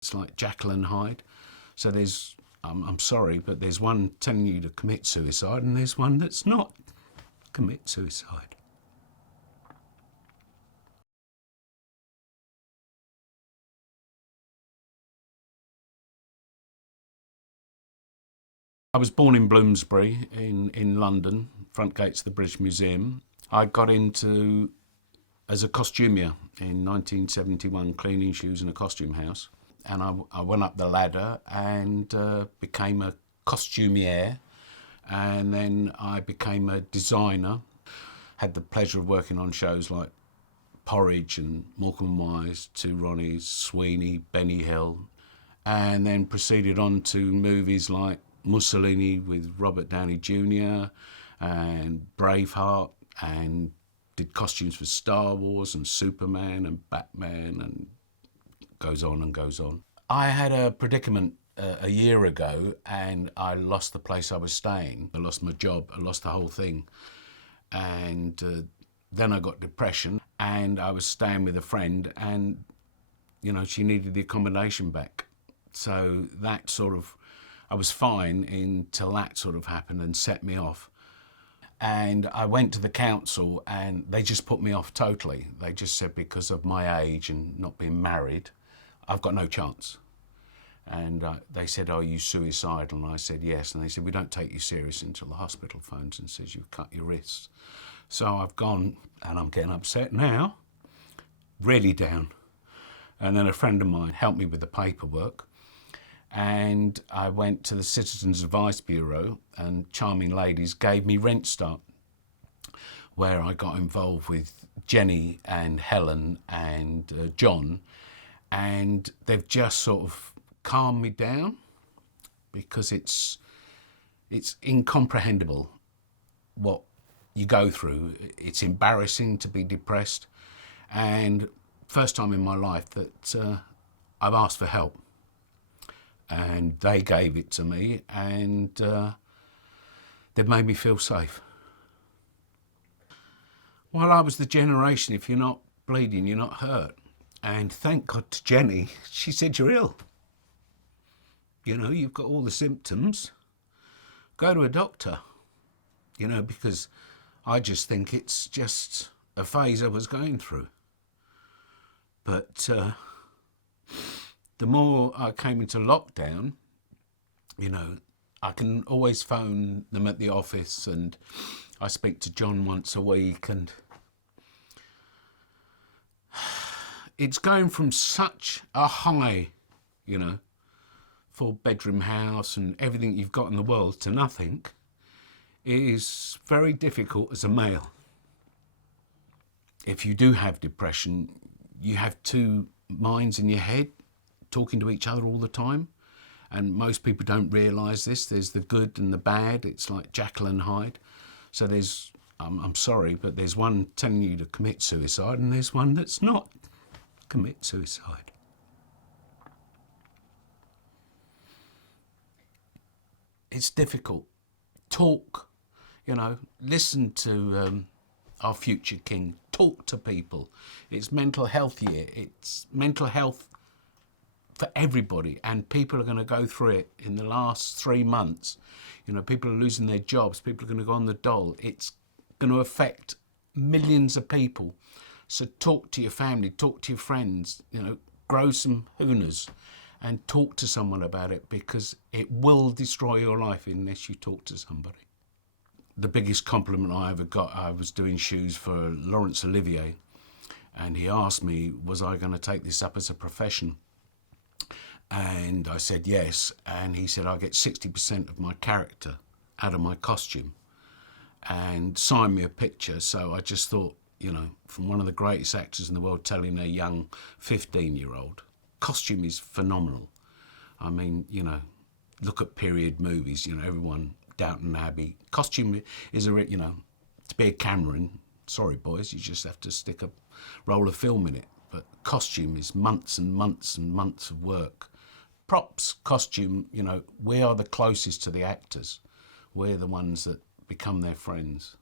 It's like Jekyll and Hyde. So there's, I'm sorry, but there's one telling you to commit suicide and there's one that's not. Commit suicide. I was born in Bloomsbury in London, front gates of the British Museum. I got into as a costumier in 1971, cleaning shoes in a costume house. And I went up the ladder and became a costumier. And then I became a designer. Had the pleasure of working on shows like Porridge and Morecambe and Wise, Two Ronnies, Sweeney, Benny Hill. And then proceeded on to movies like Mussolini with Robert Downey Jr. and Braveheart, and did costumes for Star Wars and Superman and Batman, and goes on and goes on. I had a predicament a year ago and I lost the place I was staying. I lost my job, I lost the whole thing. And then I got depression and I was staying with a friend and, you know, she needed the accommodation back. So that sort of, I was fine until that sort of happened and set me off. And I went to the council and they just put me off totally. They just said because of my age and not being married, I've got no chance. And they said, are you suicidal? And I said, yes. And they said, we don't take you serious until the hospital phones and says you've cut your wrists. So I've gone and I'm getting upset now, really down. And then a friend of mine helped me with the paperwork. And I went to the Citizens Advice Bureau and charming ladies gave me Rent Start, where I got involved with Jenny and Helen and John, and they've just sort of calmed me down because it's incomprehensible what you go through. It's embarrassing to be depressed, and first time in my life that I've asked for help. And they gave it to me and they've made me feel safe. Well, I was the generation, if you're not bleeding, you're not hurt. And thank God to Jenny, she said, you're ill. You know, you've got all the symptoms. Go to a doctor. You know, because I just think it's just a phase I was going through. But the more I came into lockdown, you know, I can always phone them at the office and I speak to John once a week, and it's going from such a high, you know, 4-bedroom house and everything you've got in the world to nothing. It is very difficult as a male. If you do have depression, you have two minds in your head talking to each other all the time, and most people don't realise this. There's the good and the bad. It's like Jekyll and Hyde. So there's, I'm sorry, but there's one telling you to commit suicide and there's one that's not. Commit suicide. It's difficult. Talk, you know, listen to our future king. Talk to people. It's mental health year. It's mental health for everybody, and people are going to go through it in the last 3 months. You know, people are losing their jobs, people are going to go on the dole. It's going to affect millions of people. So talk to your family, talk to your friends, you know, grow some hoonas and talk to someone about it, because it will destroy your life unless you talk to somebody. The biggest compliment I ever got, I was doing shoes for Laurence Olivier, and he asked me, was I going to take this up as a profession? And I said yes, and he said I get 60% of my character out of my costume, and signed me a picture. So I just thought, you know, from one of the greatest actors in the world telling a young 15-year-old, costume is phenomenal. I mean, you know, look at period movies, you know, everyone, Downton Abbey. Costume is you know, to be a Cameron, sorry boys, you just have to stick a roll of film in it. But costume is months and months and months of work. Props, costume, you know, we are the closest to the actors. We're the ones that become their friends.